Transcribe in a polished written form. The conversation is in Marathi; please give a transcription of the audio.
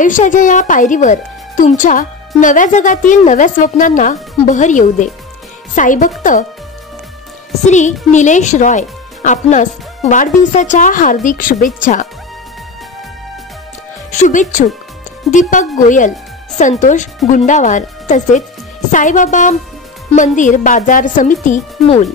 आयुष्याच्या या पायरीवर तुमच्या नव्या जगातील नव्या स्वप्नांना बहर येऊ दे। साई भक्त श्री निलेश रॉय आपणास वाढदिवसाच्या हार्दिक शुभेच्छा। शुभेच्छुक दीपक गोयल, संतोष गुंडावार तसेच साईबाबा मंदिर बाजार समिती मूल।